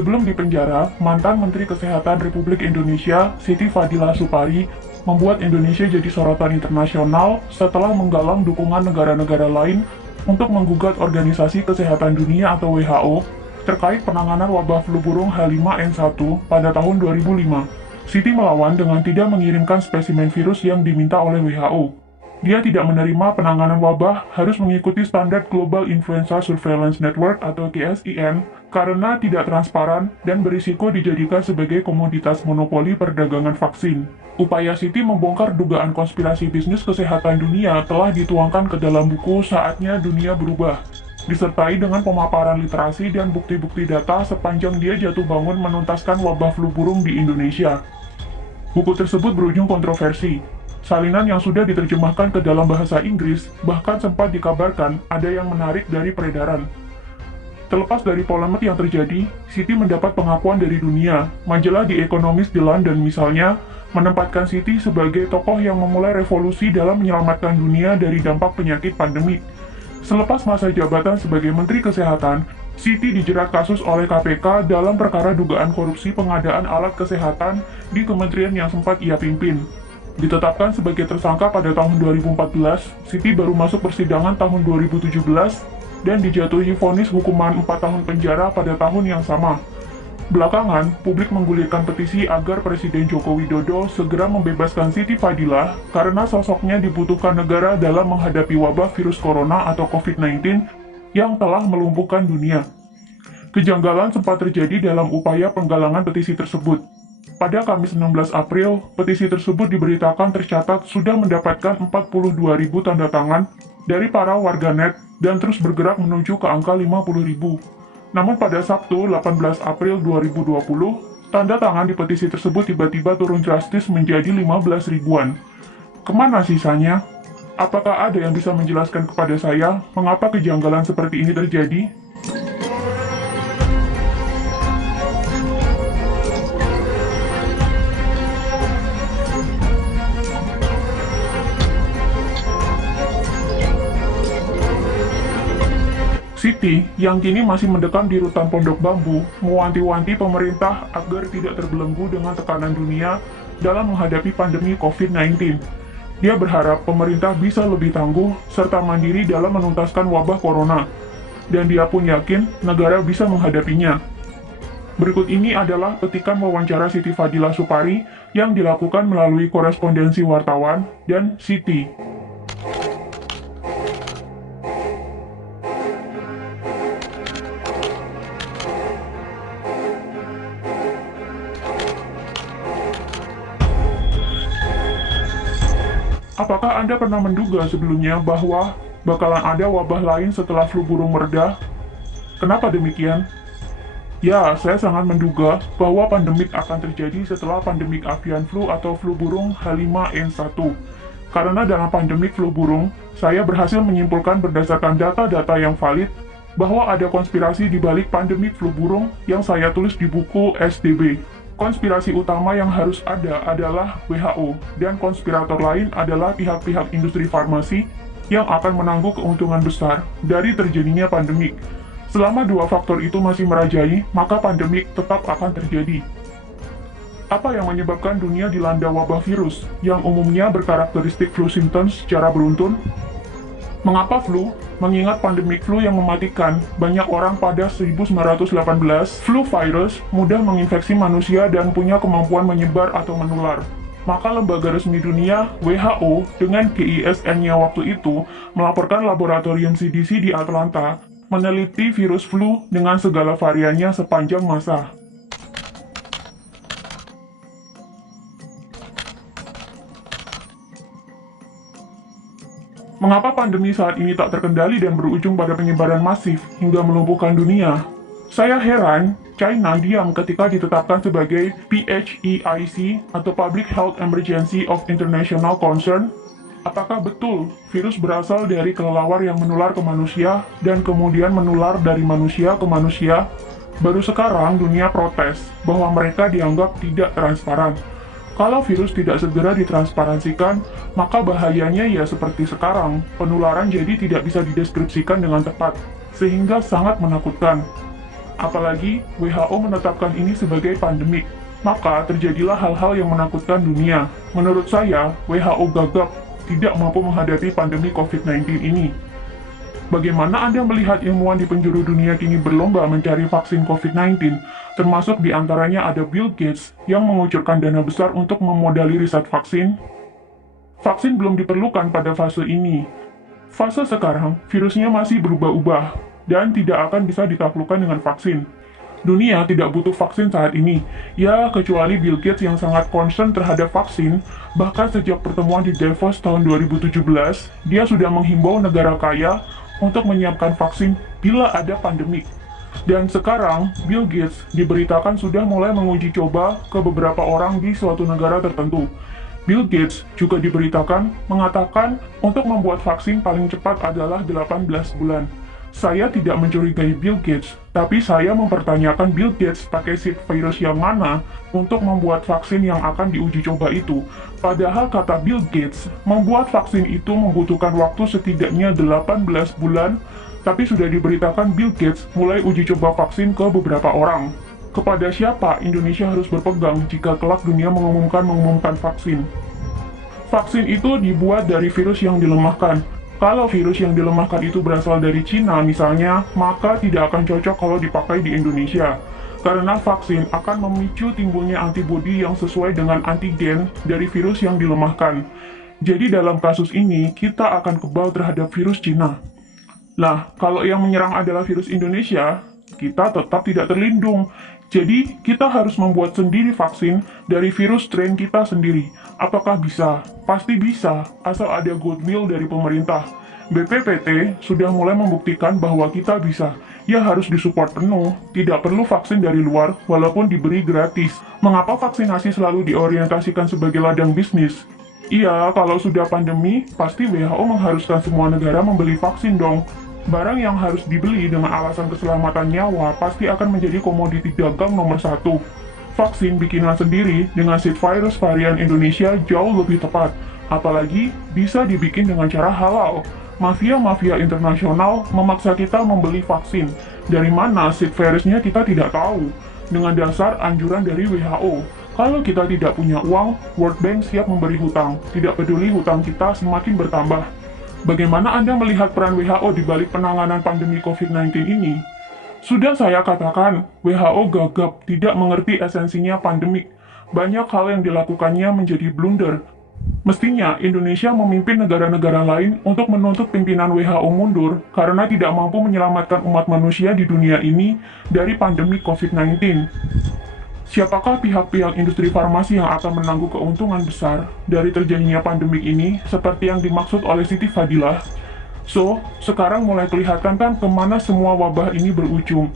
Sebelum dipenjara, mantan Menteri Kesehatan Republik Indonesia, Siti Fadila Supari, membuat Indonesia jadi sorotan internasional setelah menggalang dukungan negara-negara lain untuk menggugat Organisasi Kesehatan Dunia atau WHO terkait penanganan wabah flu burung H5N1 pada tahun 2005. Siti melawan dengan tidak mengirimkan spesimen virus yang diminta oleh WHO. Dia tidak menerima penanganan wabah harus mengikuti standar Global Influenza Surveillance Network atau GSIN karena tidak transparan dan berisiko dijadikan sebagai komoditas monopoli perdagangan vaksin. Upaya Siti membongkar dugaan konspirasi bisnis kesehatan dunia telah dituangkan ke dalam buku Saatnya Dunia Berubah, disertai dengan pemaparan literasi dan bukti-bukti data sepanjang dia jatuh bangun menuntaskan wabah flu burung di Indonesia. Buku tersebut berujung kontroversi. Salinan yang sudah diterjemahkan ke dalam bahasa Inggris bahkan sempat dikabarkan ada yang menarik dari peredaran. Terlepas dari polemik yang terjadi, Siti mendapat pengakuan dari dunia. Majalah The Economist di London misalnya menempatkan Siti sebagai tokoh yang memulai revolusi dalam menyelamatkan dunia dari dampak penyakit pandemik. Selepas masa jabatan sebagai Menteri Kesehatan, Siti dijerat kasus oleh KPK dalam perkara dugaan korupsi pengadaan alat kesehatan di kementerian yang sempat ia pimpin. Ditetapkan sebagai tersangka pada tahun 2014, Siti baru masuk persidangan tahun 2017 dan dijatuhi vonis hukuman 4 tahun penjara pada tahun yang sama. Belakangan, publik menggulirkan petisi agar Presiden Joko Widodo segera membebaskan Siti Fadila karena sosoknya dibutuhkan negara dalam menghadapi wabah virus corona atau COVID-19 yang telah melumpuhkan dunia. Kejanggalan sempat terjadi dalam upaya penggalangan petisi tersebut. Pada Kamis 16 April, petisi tersebut diberitakan tercatat sudah mendapatkan 42.000 tanda tangan dari para warganet dan terus bergerak menuju ke angka 50.000. Namun pada Sabtu 18 April 2020, tanda tangan di petisi tersebut tiba-tiba turun drastis menjadi 15 ribuan. Kemana sisanya? Apakah ada yang bisa menjelaskan kepada saya mengapa kejanggalan seperti ini terjadi? Siti, yang kini masih mendekam di rutan Pondok Bambu, mewanti-wanti pemerintah agar tidak terbelenggu dengan tekanan dunia dalam menghadapi pandemi COVID-19. Dia berharap pemerintah bisa lebih tangguh serta mandiri dalam menuntaskan wabah corona, dan dia pun yakin negara bisa menghadapinya. Berikut ini adalah petikan wawancara Siti Fadila Supari yang dilakukan melalui korespondensi wartawan dan Siti. Apakah Anda pernah menduga sebelumnya bahwa bakalan ada wabah lain setelah flu burung mereda? Kenapa demikian? Ya, saya sangat menduga bahwa pandemik akan terjadi setelah pandemik avian flu atau flu burung H5N1. Karena dalam pandemik flu burung, saya berhasil menyimpulkan berdasarkan data-data yang valid bahwa ada konspirasi di balik pandemik flu burung yang saya tulis di buku SDB. Konspirasi utama yang harus ada adalah WHO, dan konspirator lain adalah pihak-pihak industri farmasi yang akan menanggung keuntungan besar dari terjadinya pandemik. Selama dua faktor itu masih merajai, maka pandemik tetap akan terjadi. Apa yang menyebabkan dunia dilanda wabah virus yang umumnya berkarakteristik flu symptoms secara beruntun? Mengapa flu? Mengingat pandemik flu yang mematikan banyak orang pada 1918, flu virus mudah menginfeksi manusia dan punya kemampuan menyebar atau menular. Maka lembaga resmi dunia, WHO, dengan GISN-nya waktu itu, melaporkan laboratorium CDC di Atlanta meneliti virus flu dengan segala variannya sepanjang masa. Mengapa pandemi saat ini tak terkendali dan berujung pada penyebaran masif hingga melumpuhkan dunia? Saya heran, China diam ketika ditetapkan sebagai PHEIC atau Public Health Emergency of International Concern. Apakah betul virus berasal dari kelelawar yang menular ke manusia dan kemudian menular dari manusia ke manusia? Baru sekarang dunia protes bahwa mereka dianggap tidak transparan. Kalau virus tidak segera ditransparansikan, maka bahayanya ya seperti sekarang, penularan jadi tidak bisa dideskripsikan dengan tepat, sehingga sangat menakutkan. Apalagi WHO menetapkan ini sebagai pandemik, maka terjadilah hal-hal yang menakutkan dunia. Menurut saya, WHO gagap tidak mampu menghadapi pandemi COVID-19 ini. Bagaimana Anda melihat ilmuwan di penjuru dunia kini berlomba mencari vaksin COVID-19, termasuk di antaranya ada Bill Gates yang mengucurkan dana besar untuk memodali riset vaksin? Vaksin belum diperlukan pada fase ini. Fase sekarang, virusnya masih berubah-ubah, dan tidak akan bisa ditaklukkan dengan vaksin. Dunia tidak butuh vaksin saat ini, ya kecuali Bill Gates yang sangat concern terhadap vaksin. Bahkan sejak pertemuan di Davos tahun 2017, dia sudah menghimbau negara kaya untuk menyiapkan vaksin bila ada pandemik. Dan sekarang, Bill Gates diberitakan sudah mulai menguji coba ke beberapa orang di suatu negara tertentu. Bill Gates juga diberitakan mengatakan untuk membuat vaksin paling cepat adalah 18 bulan. Saya tidak mencurigai Bill Gates, tapi saya mempertanyakan Bill Gates pakai seed virus yang mana untuk membuat vaksin yang akan diuji coba itu. Padahal kata Bill Gates, membuat vaksin itu membutuhkan waktu setidaknya 18 bulan, tapi sudah diberitakan Bill Gates mulai uji coba vaksin ke beberapa orang. Kepada siapa Indonesia harus berpegang jika kelak dunia mengumumkan vaksin? Vaksin itu dibuat dari virus yang dilemahkan. Kalau virus yang dilemahkan itu berasal dari Cina misalnya, maka tidak akan cocok kalau dipakai di Indonesia. Karena vaksin akan memicu timbulnya antibodi yang sesuai dengan antigen dari virus yang dilemahkan. Jadi dalam kasus ini, kita akan kebal terhadap virus Cina. Nah, kalau yang menyerang adalah virus Indonesia, kita tetap tidak terlindung. Jadi, kita harus membuat sendiri vaksin dari virus strain kita sendiri. Apakah bisa? Pasti bisa, asal ada goodwill dari pemerintah. BPPT sudah mulai membuktikan bahwa kita bisa. Ya harus disupport penuh, tidak perlu vaksin dari luar, walaupun diberi gratis. Mengapa vaksinasi selalu diorientasikan sebagai ladang bisnis? Iya, kalau sudah pandemi, pasti WHO mengharuskan semua negara membeli vaksin dong. Barang yang harus dibeli dengan alasan keselamatan nyawa pasti akan menjadi komoditi dagang nomor satu. Vaksin bikinan sendiri dengan seed virus varian Indonesia jauh lebih tepat, apalagi bisa dibikin dengan cara halal. Mafia-mafia internasional memaksa kita membeli vaksin. Dari mana seed virusnya kita tidak tahu. Dengan dasar anjuran dari WHO. Kalau kita tidak punya uang, World Bank siap memberi hutang. Tidak peduli hutang kita semakin bertambah. Bagaimana Anda melihat peran WHO di balik penanganan pandemi COVID-19 ini? Sudah saya katakan, WHO gagap, tidak mengerti esensinya pandemik. Banyak hal yang dilakukannya menjadi blunder. Mestinya Indonesia memimpin negara-negara lain untuk menuntut pimpinan WHO mundur karena tidak mampu menyelamatkan umat manusia di dunia ini dari pandemi COVID-19. Siapakah pihak-pihak industri farmasi yang akan menanggung keuntungan besar dari terjadinya pandemik ini seperti yang dimaksud oleh Siti Fadilah? So, sekarang mulai kelihatan kan kemana semua wabah ini berujung.